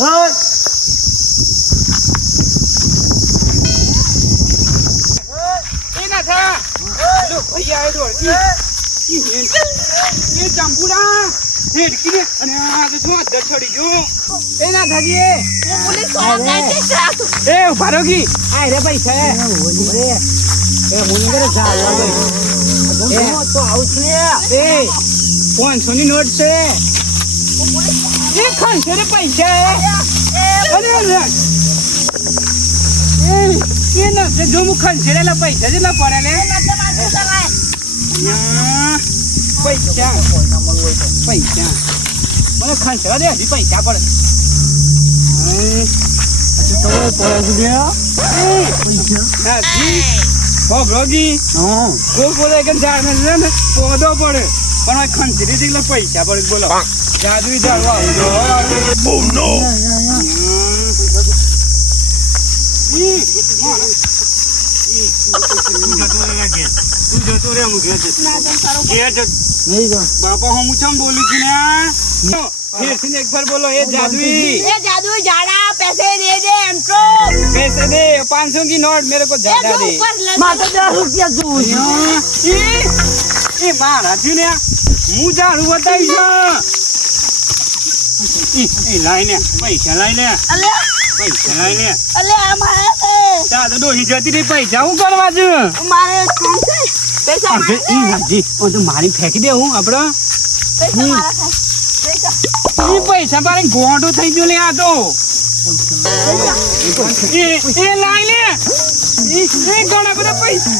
એના થા લો ભૈયા એ દોડકી એ જંબુડા હેડકી અને આ તો શું અધર છોડી જો એના થાજી પોલીસ વાળા કહે છે એ ઉભા રહો કી આ રે પૈસા એ મુની કરે જા એ તો આવું છે એ 500 ની નોટ છે એ ખાન છે રે પૈસા અરે અરે એ ના જો મુ ખાન છે રે પૈસા જ ના પડે લે પૈસા પૈસા મને ખાન છે રે હજી પૈસા પડે તો પડે છે પૈસા જી ભોગી કો બોલે કે ઝાડ ને પોદો પડે પણ આ ખંચરી દીકલા પૈસા પડે બોલો જાદુ ઝાડવા ઓ નો બાપા હું ચમ બોલું છું ને फिर से एक बार बोलो ये जादू जाड़ा पैसे दे दे हमको पैसे दे 500 की नोट मेरे को ज्यादा दे माता 10 रुपया दो ये मारा जुने मुंह झाड़ू बताई ए लाइने पैसा लाइने अले पैसा लाइने अले हमारे से दादा दो ही जती रे पैसा હું કરવા છું મારે પૈસા મારે ઈ હાજી ઓ તો મારી ફેંકી દે હું આપણો પૈસા મારા છે ઈ પૈસા પારે ગોંડો થઈ ગયો લે આ તો એ લાઈ લે ઈ ઘણા બધા પૈસા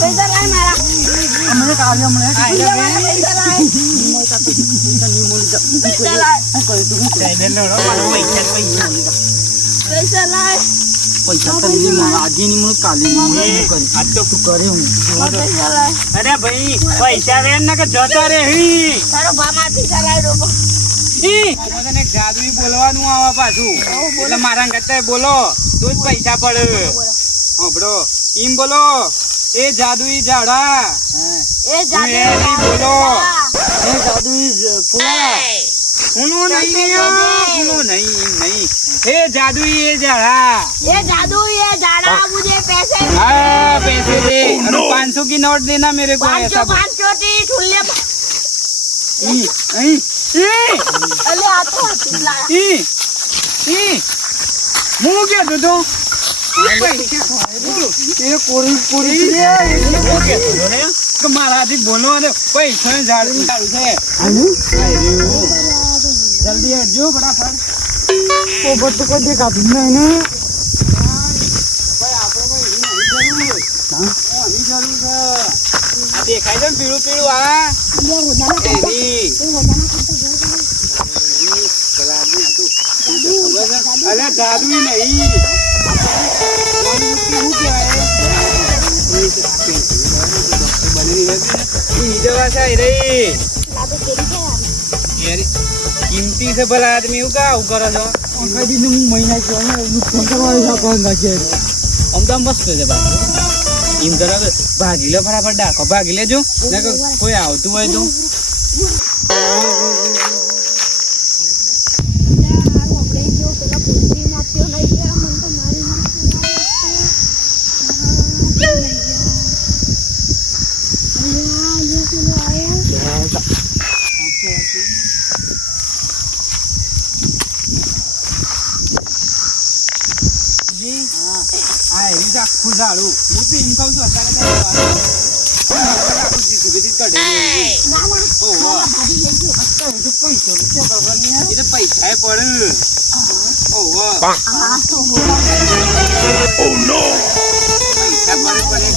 પૈસા લાય મારા અમને કાવ્ય મને પૈસા લાય પૈસા લાય પૈસા લાય પૈસા તો આજે ની મને કાલે ની કરી આજ તો શું કરે હું પૈસા લાય અરે ભાઈ પૈસા વેન ના કે જતા રે હી તારો ભામાંથી ચલાય રોકો ઈ મને એક જાદુઈ બોલવાનું આવા પાછું એટલે મારા કરતા બોલો તો જ પૈસા પડે હોબડો ઈમ બોલો એ જાદુઈ ઝાડા એ જાદુ બોલો એ જાદુઈ ફૂલા सुनो नहीं हे जादू ये जाड़ा मुझे पैसे हाँ पैसे दे 500 की नोट देना मेरे को 500 की ठुल्ले अले आतो मुंह क्या दो ये पूरी मराठी बोलो अरे पैसा झाड़ू है जल्दी हटो फटाफट पोपट तो कोई देखा नहीं ने भाई आपको कोई नहीं जरूर हां नहीं जरूर है आ देखाई दे पीळू पीळू आ अरे जादू ही नहीं क्या है दवा से आई रही कीमती से भला आदमी का करो जो कभी महीना अमदा मस्त है इन तरह भागी लो फटाफट डाको भागी ले जो कोई आवतु હોય તો खुजाड़ू मुझे इनका तो अच्छा लगता है कुछ जी कड़े ना ना ओ वाह अच्छा ये तो पैसा क्या बाबा नहीं है ये तो पैसा है पड़ ओ वाह ओ नो पैसा पड़े